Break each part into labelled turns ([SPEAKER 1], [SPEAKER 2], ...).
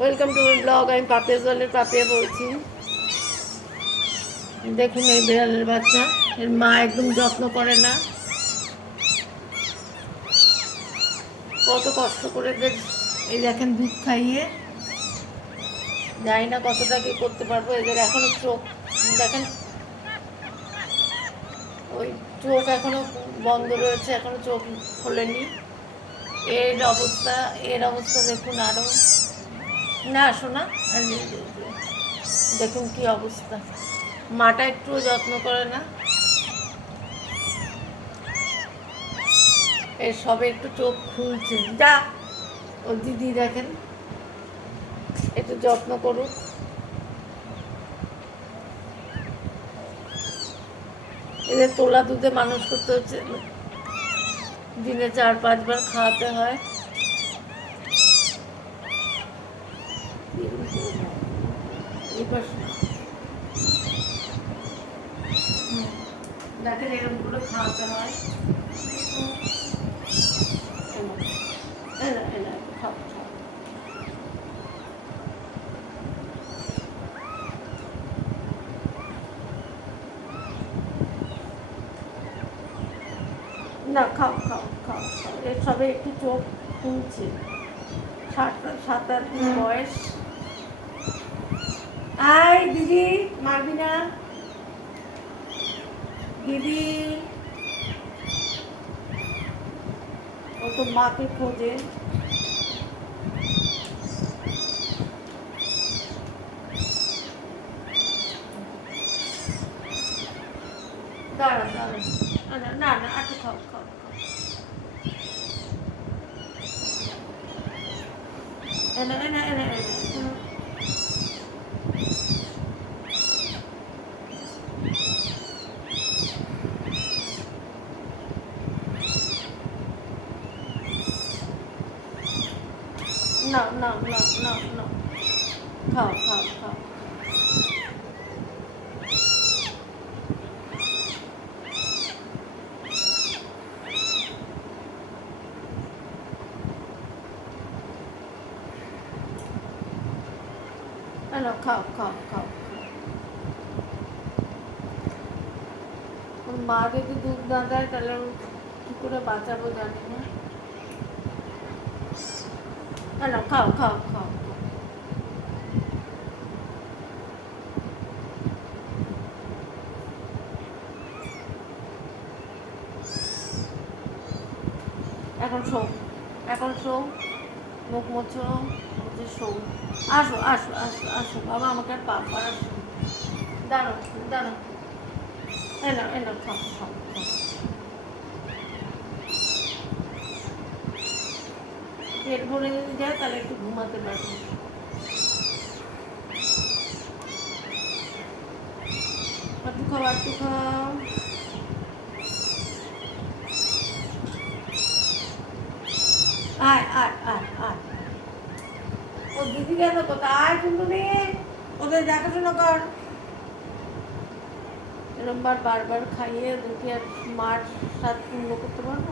[SPEAKER 1] Welcome to my blog আমি পাপিয়া জলের পাপিয়া বলছি। দেখুন এই বিড়ালের বাচ্চা। এর মা একদম যত্ন করে না। কত কষ্ট করে এদের এই দেখেন দুধ খাইয়ে। জানি না কতটা কি করতে পারব। এদের এখনও চোখ দেখেন। ওই চোখ এখনও বন্ধ রয়েছে। এখনও চোখ খোলেনি। এর অবস্থা এর অবস্থা দেখুন আরও না, শোনা। দেখুন কি অবস্থা। মাটা একটুও যত্ন করে না। এর সবে একটু চোখ খুলছে। যা, ও দিদি দেখেন। একটু যত্ন করুক। এদের তোলা দুধে মানুষ করতে হচ্ছে। দিনে চার, পাঁচবার খাওয়াতে হয়। দেখেন এরকম করে খাওয়াতে। না, খাও খাও খাও খাও। এর সবে একটু চোখ খুলছে। সাত সাত আট বয়স। আয়, দিদি, মারবি না। দিদি। ও তো মাকে খোঁজে। দাঁড়া দাঁড়া। না না একটু খাও খাও খাও। এনে এনে এনে এনে। না না না না না খাও খাও খাও না খাও খাও খাও মা যদি দুধ না দেয় তাহলে কী করে বাঁচাবো জানি না না খাও খাও খাও। এখন শো এখন শো। মুখ মুছো মুছে শো। আসো আসো আসো আসো। বাবা, আমাকে আর পাপ আসো। দাঁড়ো দাঁড়ো এনো এনো খাও খাও খাও পেট ভরে যদি যায়, তাহলে একটু ঘুমাতে পারব একটু খাও আয় আয় আয় আয়। ও দিদি গেল কোথায়? আয় কিন্তু ওদের দেখাশোনা কর। এরমবার বারবার খাইয়ে দুটি আর মার সাথ পূর্ণ করতে পারব?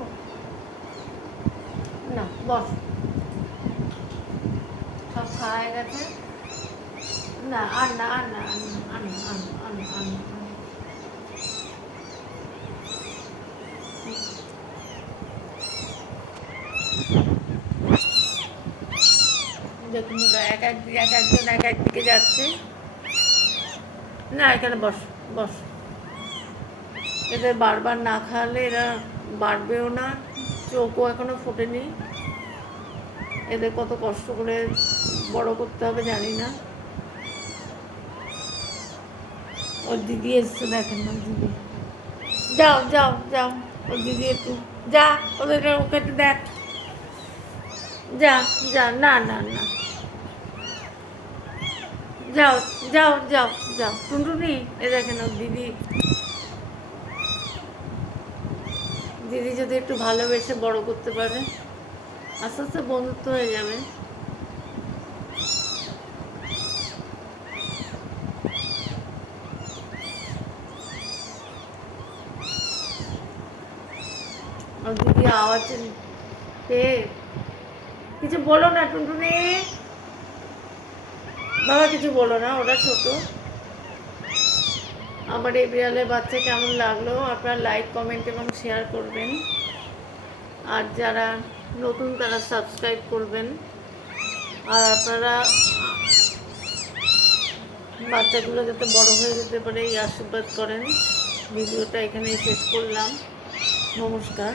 [SPEAKER 1] না, বস। সব খাওয়া গেছে। না, আর না আর না আন না দেখুন এক এক এক একজন এক যাচ্ছে। না, এখানে বস বস। বারবার না খাওয়ালে এরা বাড়বেও না, চোখও এখনও ফোটেনি। এদের কত কষ্ট করে বড় করতে হবে, জানি না। ওর দিদি এসছে, দেখেন ওর দিদি। যাও যাও যাও, ওর দিদি একটু, যা ওদের ওকে একটু দেখ। যা যা, না না না। যাও যাও যাও যাও। টুনটুনি এ দেখেন ওর দিদি। দিদি যদি একটু ভালোবেসে বড় করতে পারে, আস্তে আস্তে বন্ধুত্ব হয়ে যাবে। দিদি আওয়াজ পেয়ে কিছু বলো না টুনটুনি। বাবা, কিছু বলো না, ওরা ছোট। আমার এই বিড়ালের বাচ্চা কেমন লাগল? আপনারা লাইক কমেন্ট এবং শেয়ার করবেন। আর যারা নতুন, তারা সাবস্ক্রাইব করবেন। আর আপনারা বাচ্চাগুলো যাতে বড় হয়ে যেতে পারে, এই আশীর্বাদ করেন। ভিডিওটা এখানেই শেষ করলাম। নমস্কার।